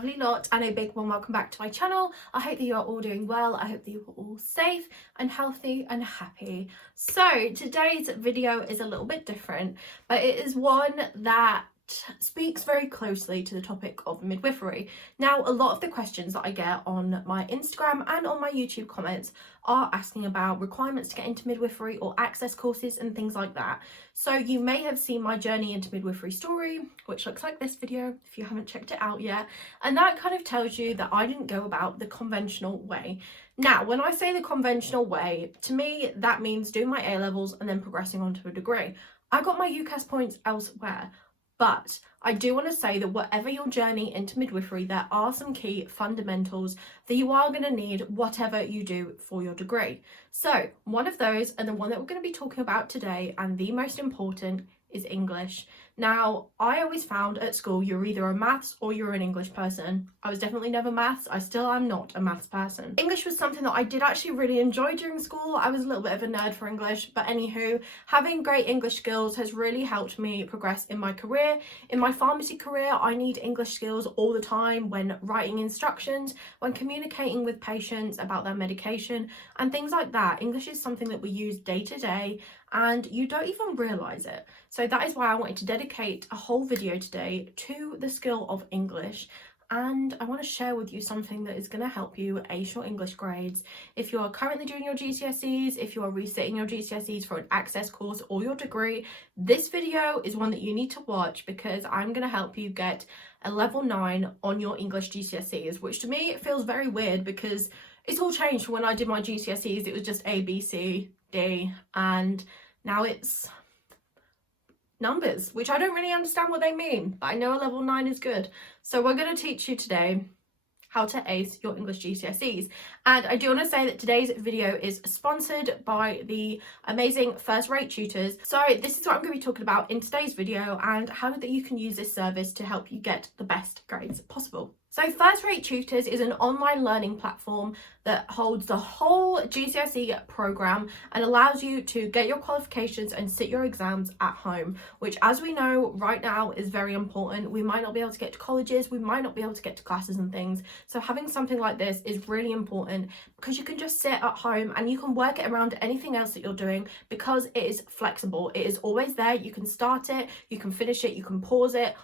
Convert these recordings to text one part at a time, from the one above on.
lovely lot, and a big warm welcome back to my channel. I hope that you are all doing well. I hope that you are all safe and healthy and happy. So today's video is a little bit different, but it is one that speaks very closely to the topic of midwifery. Now, a lot of the questions that I get on my Instagram and on my YouTube comments are asking about requirements to get into midwifery or access courses and things like that. So you may have seen my journey into midwifery story, which looks like this video if you haven't checked it out yet, and that kind of tells you that I didn't go about the conventional way. Now, when I say the conventional way, to me that means doing my A-levels and then progressing on to a degree. I got my UCAS points elsewhere. But I do want to say that whatever your journey into midwifery, there are some key fundamentals that you are going to need whatever you do for your degree. So one of those, and the one that we're going to be talking about today, and the most important, is English. Now, I always found at school you're either a maths or you're an English person. I was definitely never maths. I still am not a maths person. English was something that I did actually really enjoy during school. I was a little bit of a nerd for English, but anywho, having great English skills has really helped me progress in my career. In my pharmacy career, I need English skills all the time when writing instructions, when communicating with patients about their medication and things like that. English is something that we use day to day and you don't even realise it. So that is why I wanted to dedicate a whole video today to the skill of English, and I want to share with you something that is going to help you ace your English grades. If you are currently doing your GCSEs, if you are resitting your GCSEs for an access course or your degree, this video is one that you need to watch because I'm going to help you get a level 9 on your English GCSEs, which to me feels very weird because it's all changed from when I did my GCSEs. It was just A, B, C, D, and now it's numbers, which I don't really understand what they mean, but I know a level 9 is good. So we're going to teach you today how to ace your English GCSEs. And I do want to say that today's video is sponsored by the amazing First Rate Tutors. So this is what I'm going to be talking about in today's video and how that you can use this service to help you get the best grades possible. So First Rate Tutors is an online learning platform that holds the whole GCSE programme and allows you to get your qualifications and sit your exams at home, which, as we know right now, is very important. We might not be able to get to colleges, we might not be able to get to classes and things. So having something like this is really important because you can just sit at home and you can work it around anything else that you're doing because it is flexible. It is always there. You can start it, you can finish it, you can pause it.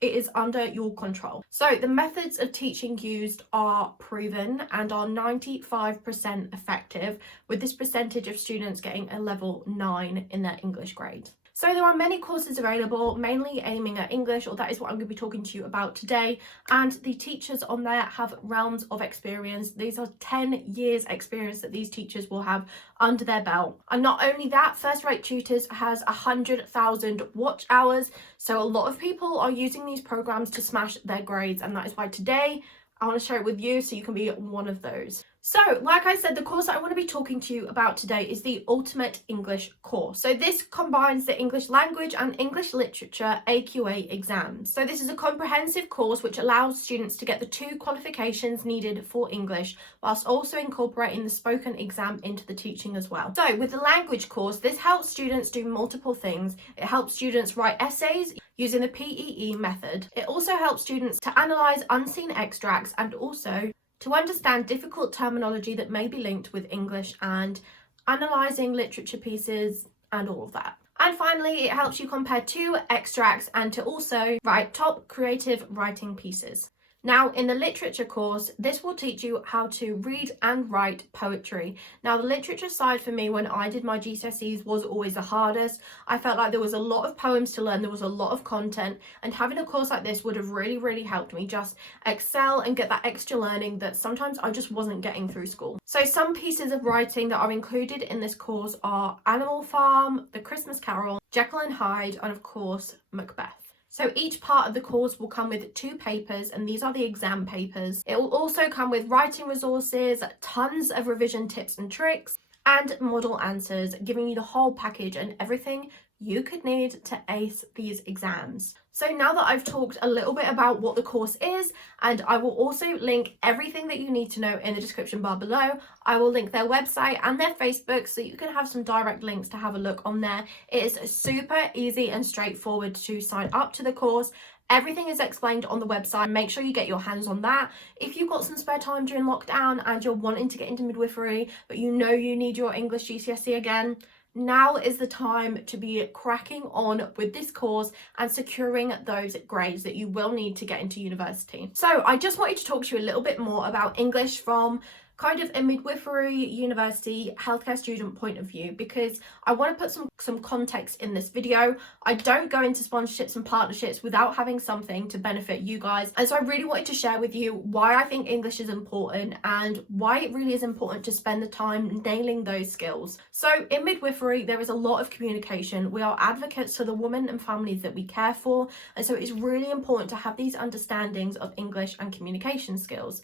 It is under your control. So the methods of teaching used are proven and are 95% effective, with this percentage of students getting a level 9 in their English grade. So there are many courses available, mainly aiming at English, or that is what I'm going to be talking to you about today. And the teachers on there have realms of experience. These are 10 years experience that these teachers will have under their belt. And not only that, First Rate Tutors has 100,000 watch hours. So a lot of people are using these programs to smash their grades. And that is why today I want to share it with you so you can be one of those. So, like I said, the course that I want to be talking to you about today is the Ultimate English course. So this combines the English language and English literature AQA exams. So this is a comprehensive course which allows students to get the 2 qualifications needed for English, whilst also incorporating the spoken exam into the teaching as well. So with the language course, this helps students do multiple things. It helps students write essays using the PEE method. It also helps students to analyse unseen extracts and also to understand difficult terminology that may be linked with English and analysing literature pieces and all of that. And finally, it helps you compare 2 extracts and to also write top creative writing pieces. Now, in the literature course, this will teach you how to read and write poetry. Now, the literature side for me when I did my GCSEs was always the hardest. I felt like there was a lot of poems to learn, there was a lot of content, and having a course like this would have really helped me just excel and get that extra learning that sometimes I just wasn't getting through school. So some pieces of writing that are included in this course are Animal Farm, The Christmas Carol, Jekyll and Hyde, and of course, Macbeth. So each part of the course will come with 2 papers, and these are the exam papers. It will also come with writing resources, tons of revision tips and tricks, and model answers, giving you the whole package and everything you could need to ace these exams. So now that I've talked a little bit about what the course is, and I will also link everything that you need to know in the description bar below. I will link their website and their Facebook so you can have some direct links to have a look on there. It is super easy and straightforward to sign up to the course. Everything is explained on the website. Make sure you get your hands on that. If you've got some spare time during lockdown and you're wanting to get into midwifery, but you know you need your English GCSE again, now is the time to be cracking on with this course and securing those grades that you will need to get into university. So I just wanted to talk to you a little bit more about English from kind of a midwifery university healthcare student point of view, because I want to put some context in this video. I don't go into sponsorships and partnerships without having something to benefit you guys, and so I really wanted to share with you why I think English is important and why it really is important to spend the time nailing those skills. So in midwifery there is a lot of communication. We are advocates for the women and families that we care for, and so it's really important to have these understandings of English and communication skills.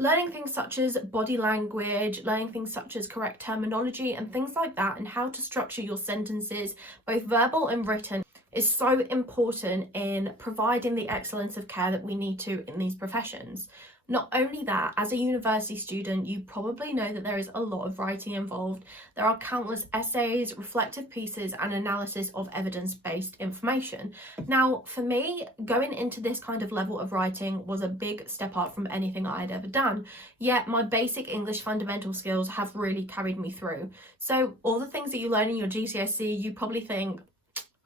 Learning things such as body language, learning things such as correct terminology and things like that, and how to structure your sentences, both verbal and written, is so important in providing the excellence of care that we need to in these professions. Not only that, as a university student, you probably know that there is a lot of writing involved. There are countless essays, reflective pieces, and analysis of evidence-based information. Now, for me, going into this kind of level of writing was a big step up from anything I had ever done. Yet my basic English fundamental skills have really carried me through. So all the things that you learn in your GCSE, you probably think,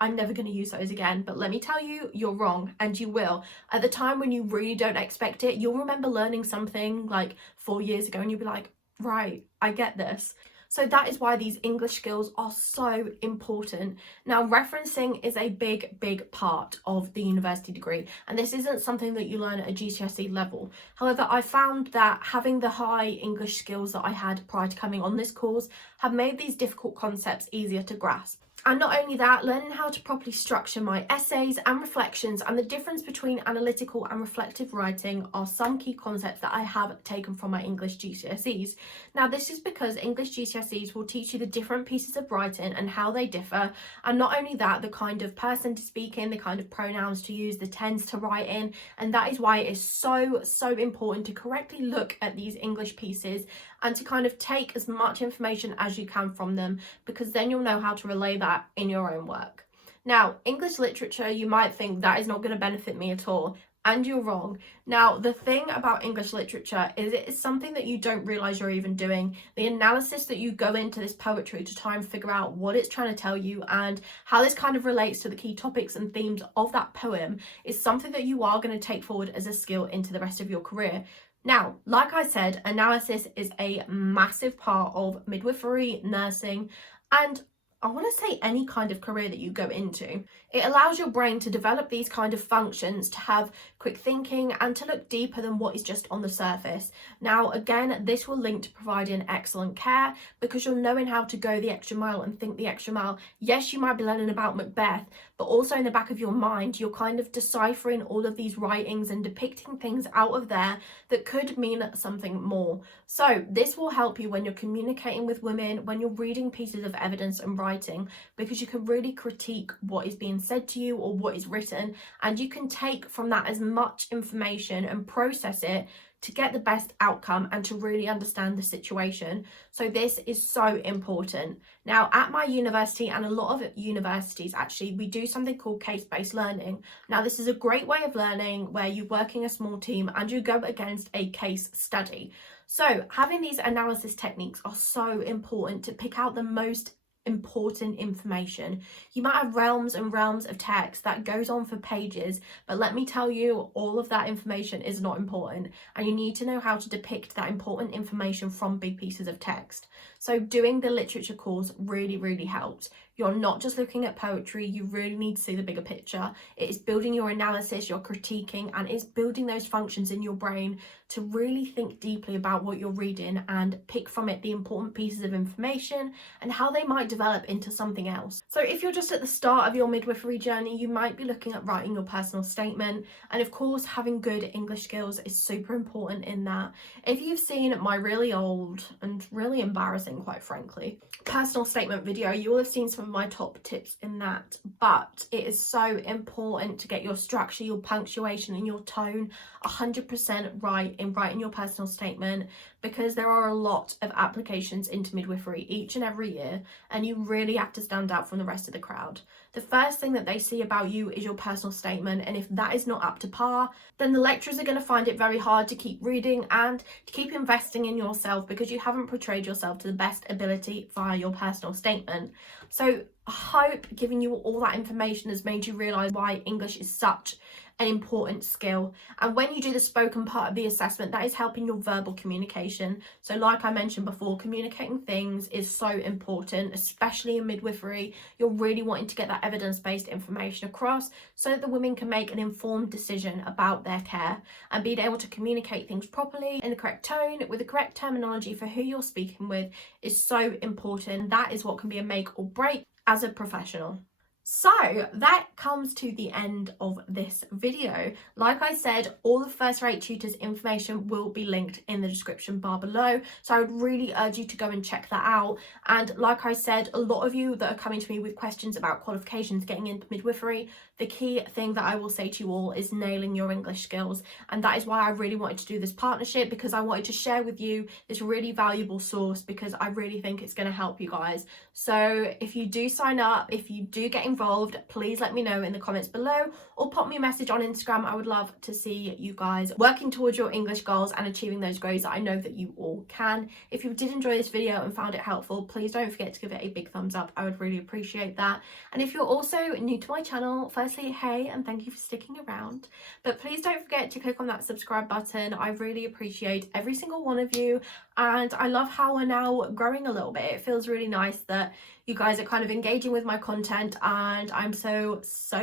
I'm never going to use those again, but let me tell you, you're wrong, and you will. At the time when you really don't expect it, you'll remember learning something like 4 years ago and you'll be like, right, I get this. So that is why these English skills are so important. Now, referencing is a big part of the university degree, and this isn't something that you learn at a GCSE level. However, I found that having the high English skills that I had prior to coming on this course have made these difficult concepts easier to grasp. And not only that, learning how to properly structure my essays and reflections and the difference between analytical and reflective writing are some key concepts that I have taken from my English GCSEs. Now, this is because English GCSEs will teach you the different pieces of writing and how they differ, and not only that, the kind of person to speak in, the kind of pronouns to use, the tense to write in, and that is why it is so important to correctly look at these English pieces and to kind of take as much information as you can from them, because then you'll know how to relay that in your own work. Now, English literature, you might think that is not going to benefit me at all, and you're wrong. Now, the thing about English literature is it is something that you don't realise you're even doing. The analysis that you go into this poetry to try and figure out what it's trying to tell you and how this kind of relates to the key topics and themes of that poem is something that you are going to take forward as a skill into the rest of your career. Now, like I said, analysis is a massive part of midwifery, nursing, and I want to say any kind of career that you go into. It allows your brain to develop these kind of functions, to have quick thinking and to look deeper than what is just on the surface. Now, again, this will link to providing excellent care because you're knowing how to go the extra mile and think the extra mile. Yes, you might be learning about Macbeth, but also in the back of your mind, you're kind of deciphering all of these writings and depicting things out of there that could mean something more. So this will help you when you're communicating with women, when you're reading pieces of evidence and writing, because you can really critique what is being said to you or what is written, and you can take from that as much information and process it to get the best outcome and to really understand the situation. So this is so important. Now, at my university and a lot of universities actually, we do something called case-based learning. Now, this is a great way of learning where you're working a small team and you go against a case study. So having these analysis techniques are so important to pick out the most important information. You might have realms and realms of text that goes on for pages, but let me tell you, all of that information is not important, and you need to know how to depict that important information from big pieces of text. So doing the literature course really helped. You're not just looking at poetry, you really need to see the bigger picture. It is building your analysis, your critiquing, and it's building those functions in your brain to really think deeply about what you're reading and pick from it the important pieces of information and how they might develop into something else. So if you're just at the start of your midwifery journey, you might be looking at writing your personal statement, and of course having good English skills is super important in that. If you've seen my really old and really embarrassing, quite frankly, personal statement video, you will have seen some some of my top tips in that, but it is so important to get your structure, your punctuation and your tone 100% right in writing your personal statement, because there are a lot of applications into midwifery each and every year, and you really have to stand out from the rest of the crowd. The first thing that they see about you is your personal statement, and if that is not up to par, then the lecturers are going to find it very hard to keep reading and to keep investing in yourself, because you haven't portrayed yourself to the best ability via your personal statement. So I hope giving you all that information has made you realise why English is such an important skill. And when you do the spoken part of the assessment, that is helping your verbal communication. So like I mentioned before, communicating things is so important, especially in midwifery. You're really wanting to get that evidence-based information across so that the women can make an informed decision about their care, and being able to communicate things properly in the correct tone with the correct terminology for who you're speaking with is so important. That is what can be a make or break as a professional. So that comes to the end of this video. Like I said, all the First Rate Tutors information will be linked in the description bar below, so I would really urge you to go and check that out. And like I said, a lot of you that are coming to me with questions about qualifications getting into midwifery, the key thing that I will say to you all is nailing your English skills. And that is why I really wanted to do this partnership, because I wanted to share with you this really valuable source, because I really think it's going to help you guys. So if you do sign up, if you do get involved, please let me know in the comments below, or pop me a message on Instagram. I would love to see you guys working towards your English goals and achieving those grades that I know that you all can. If you did enjoy this video and found it helpful, please don't forget to give it a big thumbs up. I would really appreciate that. And if you're also new to my channel, firstly, hey, and thank you for sticking around. But please don't forget to click on that subscribe button. I really appreciate every single one of you, and I love how we're now growing a little bit. It feels really nice that you guys are kind of engaging with my content, and I'm so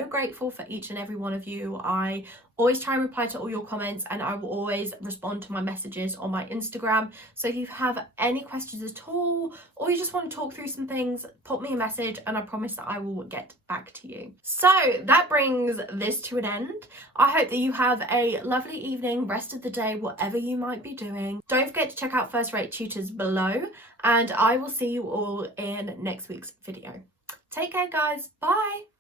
grateful for each and every one of you. I always try and reply to all your comments, and I will always respond to my messages on my Instagram. So if you have any questions at all, or you just want to talk through some things, pop me a message and I promise that I will get back to you. So that brings this to an end. I hope that you have a lovely evening, rest of the day, whatever you might be doing. Don't forget to check out First Rate Tutors below, and I will see you all in next week's video. Take care, guys. Bye.